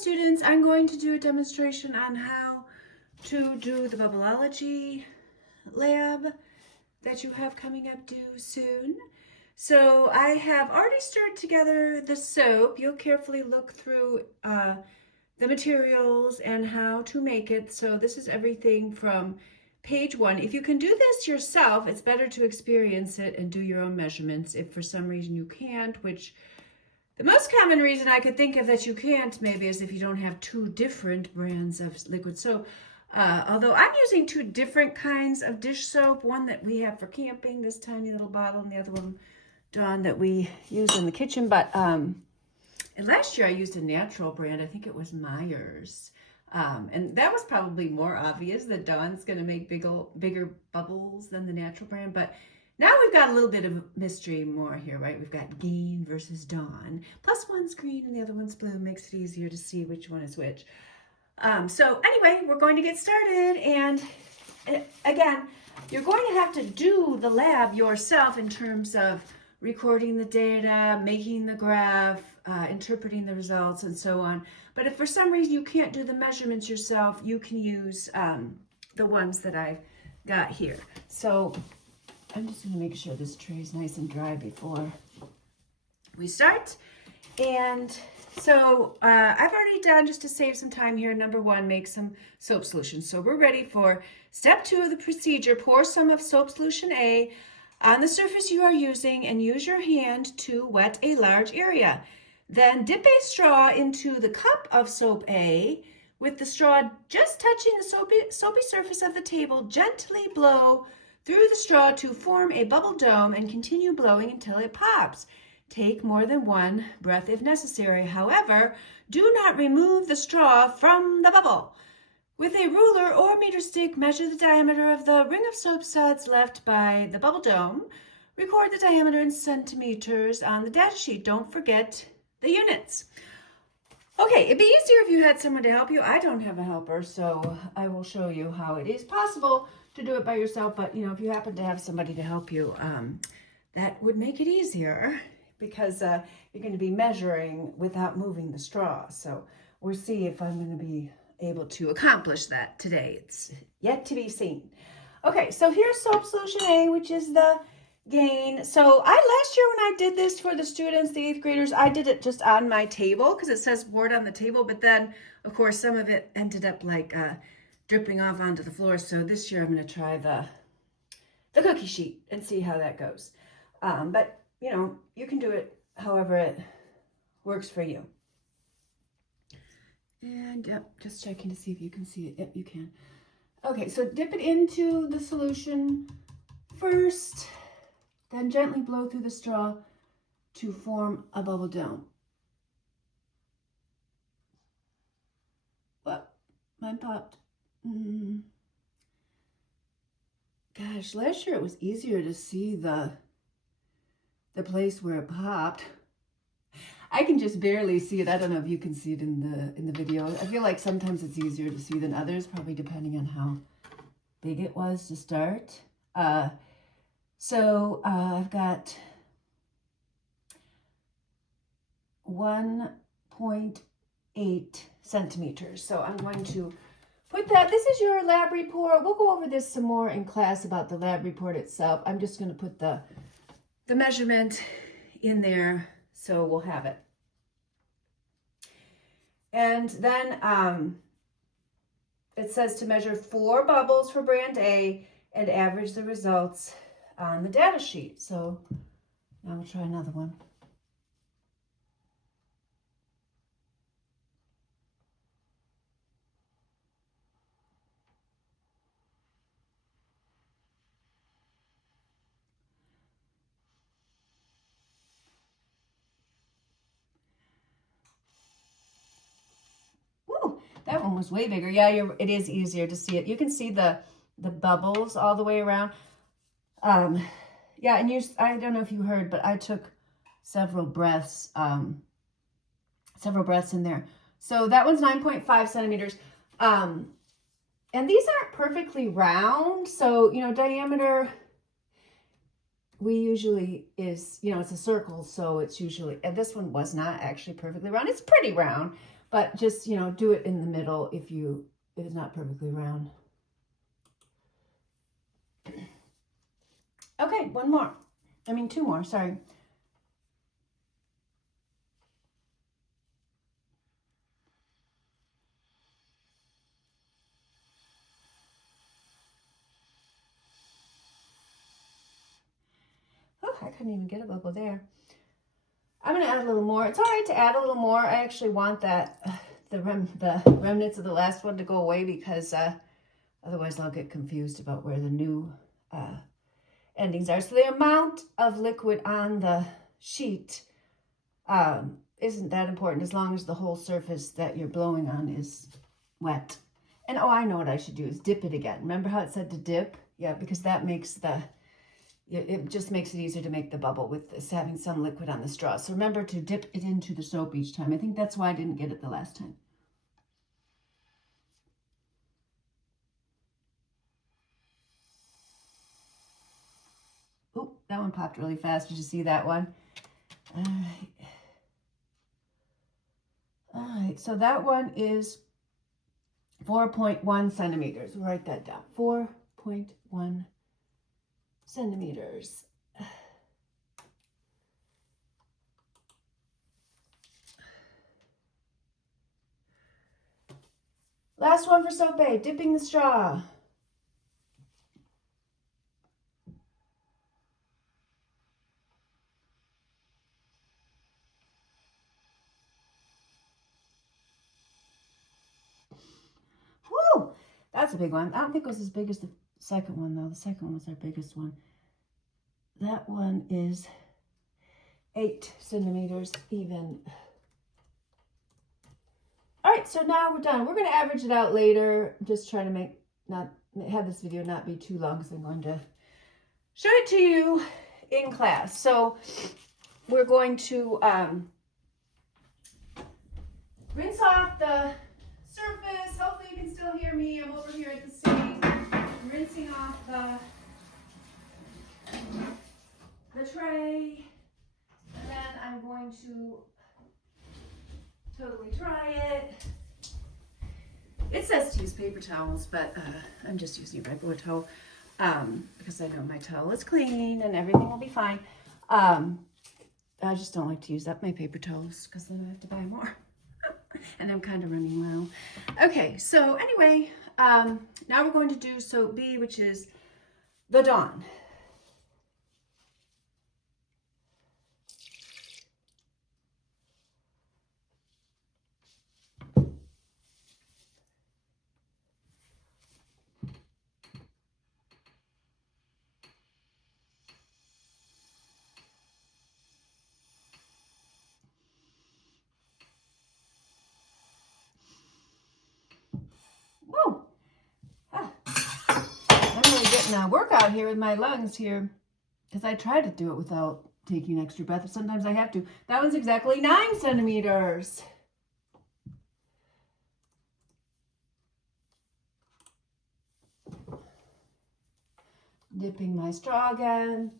students, I'm going to do a demonstration on how to do the Bubbleology Lab that you have coming up due soon. So I have already stirred together the soap. You'll carefully look through the materials and how to make it. So this is everything from page 1. If you can do this yourself, it's better to experience it and do your own measurements. If for some reason you can't, which the most common reason I could think of that you can't maybe is if you don't have two different brands of liquid soap. Although I'm using two different kinds of dish soap, one that we have for camping, this tiny little bottle, and the other one, Dawn, that we use in the kitchen. But and last year I used a natural brand. I think it was Myers. And that was probably more obvious that Dawn's going to make bigger bubbles than the natural brand. But now we've got a little bit of mystery more here, right? We've got Gain versus Dawn. Plus one's green and the other one's blue. Makes it easier to see which one is which. So anyway, we're going to get started. And again, you're going to have to do the lab yourself in terms of recording the data, making the graph, interpreting the results, and so on. But if for some reason you can't do the measurements yourself, you can use the ones that I've got here. So I'm just going to make sure this tray is nice and dry before we start. And so I've already done, just to save some time here, number 1, make some soap solution. So we're ready for step 2 of the procedure. Pour some of soap solution A on the surface you are using and use your hand to wet a large area. Then dip a straw into the cup of soap A. With the straw just touching the soapy surface of the table, gently blow through the straw to form a bubble dome and continue blowing until it pops. Take more than one breath if necessary. However, do not remove the straw from the bubble. With a ruler or meter stick, measure the diameter of the ring of soap suds left by the bubble dome. Record the diameter in centimeters on the data sheet. Don't forget the units. Okay, it'd be easier if you had someone to help you. I don't have a helper, so I will show you how it is possible to do it by yourself. But, if you happen to have somebody to help you, that would make it easier because you're going to be measuring without moving the straw. So we'll see if I'm going to be able to accomplish that today. It's yet to be seen. Okay, so here's soap solution A, which is the Gain. So last year when I did this for the students, the 8th graders, I did it just on my table because it says board on the table, but then of course some of it ended up like dripping off onto the floor. So this year I'm going to try the cookie sheet and see how that goes. But you can do it however it works for you. And yep, just checking to see if you can see it. Yep, you can. Okay, so dip it into the solution first. Then gently blow through the straw to form a bubble dome. But mine popped. Gosh, last year it was easier to see the place where it popped. I can just barely see it. I don't know if you can see it in the video. I feel like sometimes it's easier to see than others, probably depending on how big it was to start. So I've got 1.8 centimeters. So I'm going to put that. This is your lab report. We'll go over this some more in class about the lab report itself. I'm just going to put the measurement in there so we'll have it. And then it says to measure 4 bubbles for brand A and average the results on the data sheet. So now we'll try another one. Woo, that one was way bigger. Yeah, it is easier to see it. You can see the bubbles all the way around. Yeah, and I don't know if you heard, but I took several breaths in there. So that one's 9.5 centimeters. And these aren't perfectly round. So, diameter we usually is, you know, it's a circle, so it's usually, and this one was not actually perfectly round. It's pretty round, but just, you know, do it in the middle if it's not perfectly round. Okay, two more, sorry. Oh, I couldn't even get a bubble there. I'm going to add a little more. It's all right to add a little more. I actually want that the remnants of the last one to go away because otherwise I'll get confused about where the new endings are. So the amount of liquid on the sheet isn't that important as long as the whole surface that you're blowing on is wet. And oh, I know what I should do is dip it again. Remember how it said to dip? Yeah, because that makes it just makes it easier to make the bubble with this having some liquid on the straw. So remember to dip it into the soap each time. I think that's why I didn't get it the last time. Oh, that one popped really fast. Did you see that one? All right, so that one is 4.1 centimeters. We'll write that down. 4.1 centimeters. Last one for Soap Bay, dipping the straw. Woo! That's a big one. I don't think it was as big as the second one, though. The second one was our biggest one. That one is 8 centimeters even. All right, so now we're done. We're going to average it out later. Just trying to have this video not be too long because I'm going to show it to you in class. So we're going to rinse off the surface. Hopefully you can still hear me. I'm over here at the sink. I'm rinsing off the tray. And then I'm going to totally dry it. It says to use paper towels, but I'm just using a regular towel because I know my towel is clean and everything will be fine. I just don't like to use up my paper towels because then I have to buy more. And I'm kind of running low. Okay, so anyway, now we're going to do Soap B, which is the Dawn. Whoa! Ah. I'm really getting a workout here with my lungs here because I try to do it without taking extra breath, but sometimes I have to. That one's exactly 9 centimeters. Dipping my straw again.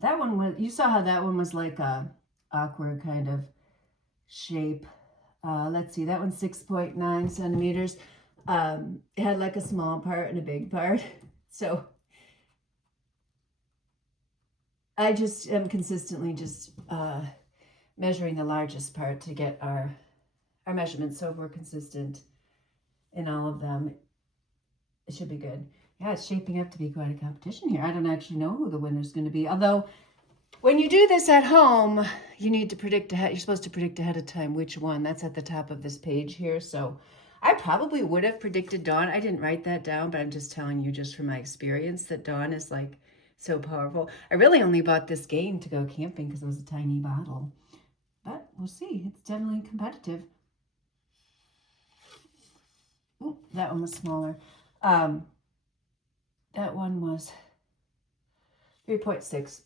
That one was, you saw how that one was like a awkward kind of shape. Let's see, that one's 6.9 centimeters. It had like a small part and a big part. So I just am consistently just measuring the largest part to get our measurements. So if we're consistent in all of them, it should be good. Yeah, it's shaping up to be quite a competition here. I don't actually know who the winner's going to be. Although, when you do this at home, you need to predict ahead. You're supposed to predict ahead of time which one. That's at the top of this page here. So I probably would have predicted Dawn. I didn't write that down, but I'm just telling you just from my experience that Dawn is like so powerful. I really only bought this game to go camping because it was a tiny bottle. But we'll see. It's definitely competitive. Ooh, that one was smaller. That one was 3.6.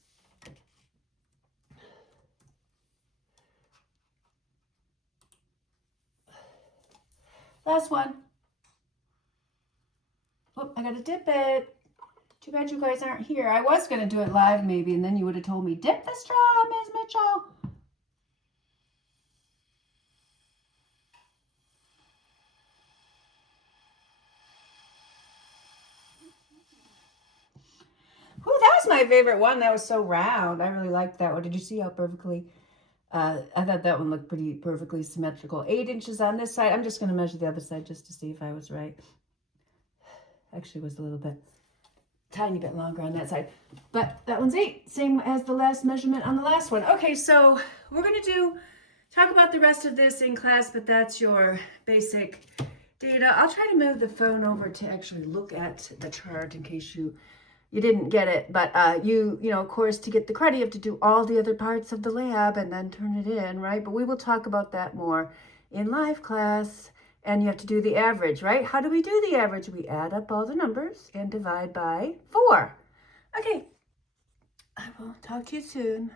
Last one. Oh, I gotta dip it. Too bad you guys aren't here. I was gonna do it live maybe, and then you would have told me, dip the straw, Ms. Mitchell. Ooh, that was my favorite one. That was so round. I really liked that one. Did you see how perfectly, I thought that one looked pretty perfectly symmetrical. 8 inches on this side. I'm just going to measure the other side just to see if I was right. Actually, it was a little bit, tiny bit longer on that side. But that one's 8. Same as the last measurement on the last one. Okay, so we're going to talk about the rest of this in class, but that's your basic data. I'll try to move the phone over to actually look at the chart in case you didn't get it, but you know, of course, to get the credit, you have to do all the other parts of the lab and then turn it in, right? But we will talk about that more in live class, and you have to do the average, right? How do we do the average? We add up all the numbers and divide by 4. Okay, I will talk to you soon.